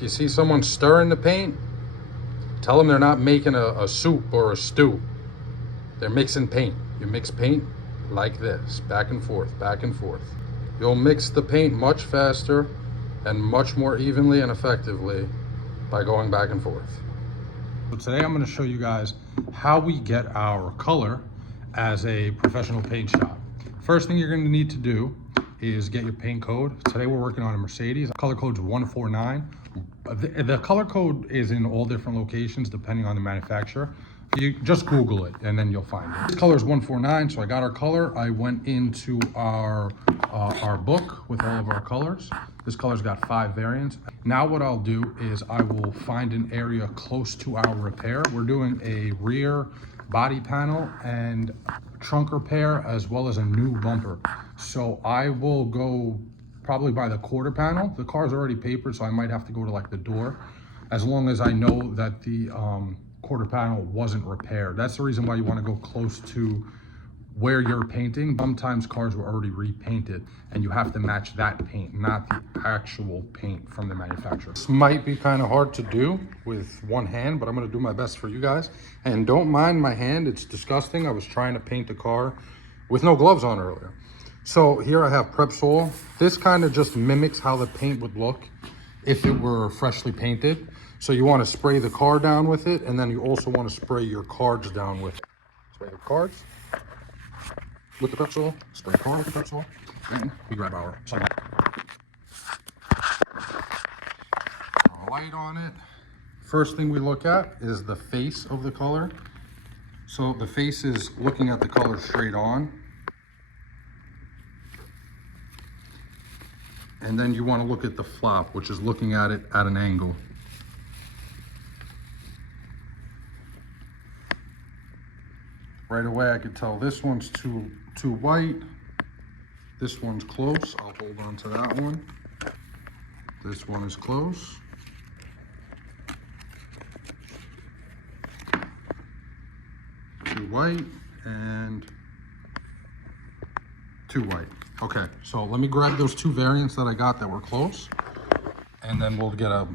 If you see someone stirring the paint, tell them they're not making a soup or a stew. They're mixing paint. You mix paint like this, back and forth, back and forth. You'll mix the paint much faster and much more evenly and effectively by going back and forth. So today I'm going to show you guys how we get our color as a professional paint shop. First thing you're going to need to do is get your paint code. Today we're working on a Mercedes. Color code's 149. The color code is in all different locations depending on the manufacturer. You just Google it and then you'll find it. This color is 149, so I got our color. I went into our book with all of our colors. This color's got 5 variants. Now what I'll do is I will find an area close to our repair. We're doing a rear body panel and trunk repair as well as a new bumper. So I will go probably by the quarter panel. The car's already papered, so I might have to go to like the door, as long as I know that the quarter panel wasn't repaired. That's the reason why you want to go close to where you're painting. Sometimes cars were already repainted and you have to match that paint, not the actual paint from the manufacturer. This might be kind of hard to do with one hand, but I'm going to do my best for you guys. And don't mind my hand, it's disgusting. I was trying to paint the car with no gloves on earlier. So here I have Prepsol. This kind of just mimics how the paint would look if it were freshly painted. So you want to spray the car down with it, and then you also want to spray your cards down with it. Spray the cards with the Prepsol, spray the car with the Prepsol, and we grab our sunlight. Throw a light on it. First thing we look at is the face of the color. So the face is looking at the color straight on. And then you want to look at the flop, which is looking at it at an angle. Right away I could tell this one's too white. This one's close. I'll hold on to that one. This one is close. Too white and too white. Okay, so let me grab those 2 variants that I got that were close, and then we'll get a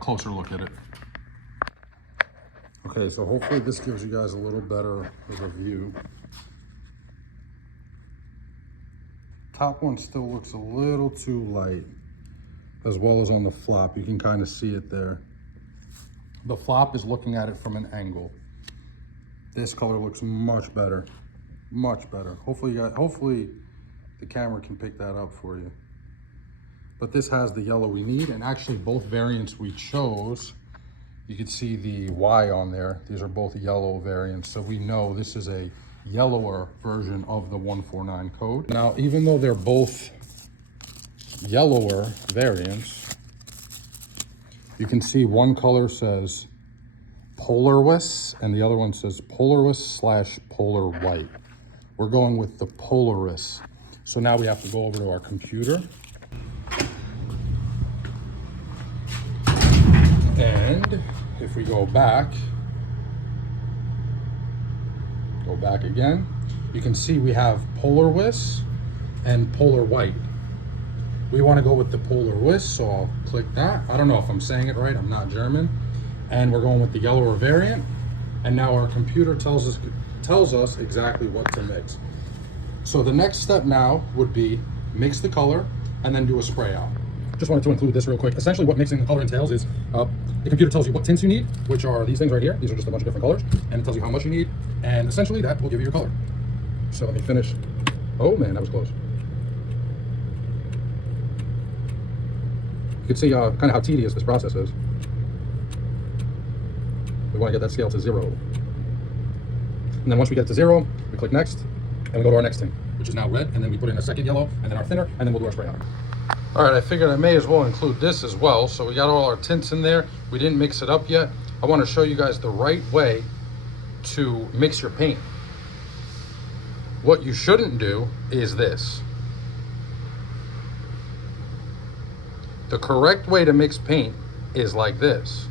closer look at it. Okay, so hopefully this gives you guys a little better of a view. Top one still looks a little too light, as well as on the flop. You can kind of see it there. The flop is looking at it from an angle. This color looks much better, much better. Hopefully the camera can pick that up for you. But this has the yellow we need, and actually both variants we chose, you can see the Y on there. These are both yellow variants, so we know this is a yellower version of the 149 code. Now, even though they're both yellower variants, you can see one color says Polaris and the other one says Polaris/Polar White. We're going with the Polaris. So now we have to go over to our computer. And if we go back again, you can see we have Polaris and Polar White. We want to go with the Polaris, so I'll click that. I don't know if I'm saying it right, I'm not German. And we're going with the yellower variant. And now our computer tells us exactly what to mix. So the next step now would be mix the color and then do a spray out. Just wanted to include this real quick. Essentially what mixing the color entails is the computer tells you what tints you need, which are these things right here. These are just a bunch of different colors, and it tells you how much you need, and essentially that will give you your color. So let me finish. Oh man, that was close. You can see kind of how tedious this process is. We want to get that scale to 0. And then once we get it to 0, we click next, and we go to our next tint, which is now red, and then we put in a second yellow, and then our thinner, and then we'll do our spray out. All right, I figured I may as well include this as well. So we got all our tints in there. We didn't mix it up yet. I want to show you guys the right way to mix your paint. What you shouldn't do is this. The correct way to mix paint is like this.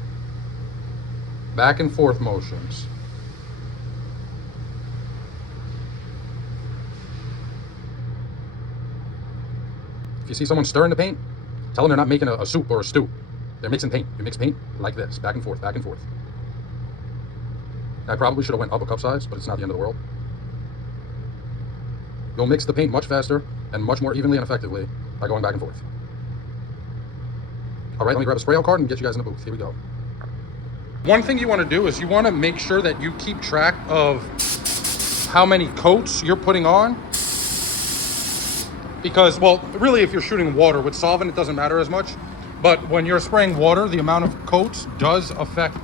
Back and forth motions. If you see someone stirring the paint, tell them they're not making a soup or a stew. They're mixing paint. You mix paint like this, back and forth, back and forth. I probably should have went up a cup size, but it's not the end of the world. You'll mix the paint much faster and much more evenly and effectively by going back and forth. All right, let me grab a spray out card and get you guys in the booth. Here we go. One thing you want to do is you want to make sure that you keep track of how many coats you're putting on. Because, well, really if you're shooting water with solvent, it doesn't matter as much. But when you're spraying water, the amount of coats does affect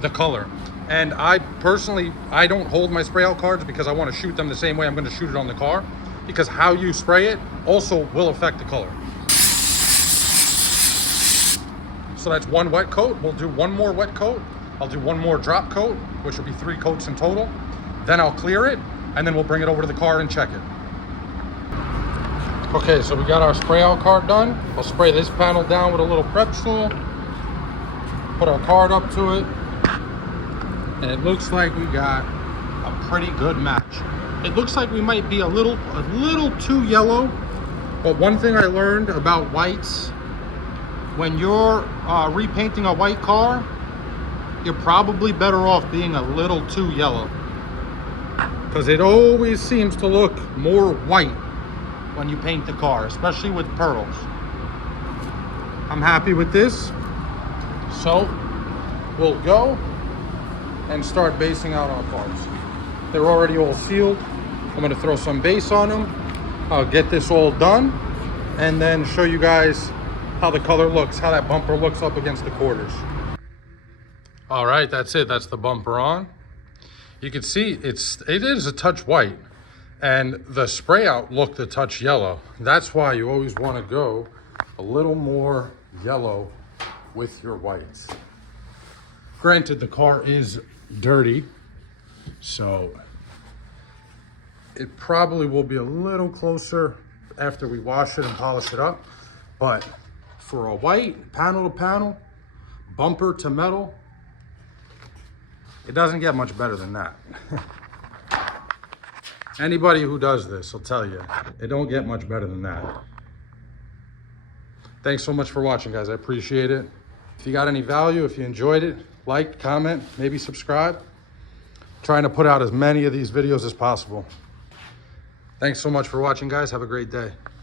the color. And I personally, I don't hold my spray out cards because I want to shoot them the same way I'm going to shoot it on the car. Because how you spray it also will affect the color. So that's one wet coat. We'll do one more wet coat. I'll do one more drop coat, which will be 3 coats in total. Then I'll clear it, and then we'll bring it over to the car and check it. Okay, so we got our spray out card done. I'll spray this panel down with a little prep tool. Put our card up to it. And it looks like we got a pretty good match. It looks like we might be a little too yellow. But one thing I learned about whites, when you're repainting a white car, you're probably better off being a little too yellow. Because it always seems to look more white when you paint the car, especially with pearls. I'm happy with this. So we'll go and start basing out our parts. They're already all sealed. I'm gonna throw some base on them. I'll get this all done and then show you guys how the color looks, how that bumper looks up against the quarters. All right, that's it. That's the bumper on. You can see it is a touch white, and the spray out looked a touch yellow. That's why you always want to go a little more yellow with your whites. Granted, the car is dirty, so it probably will be a little closer after we wash it and polish it up. But for a white, panel to panel, bumper to metal, it doesn't get much better than that. Anybody who does this will tell you, it don't get much better than that. Thanks so much for watching, guys. I appreciate it. If you got any value, if you enjoyed it, like, comment, maybe subscribe. Trying to put out as many of these videos as possible. Thanks so much for watching, guys. Have a great day.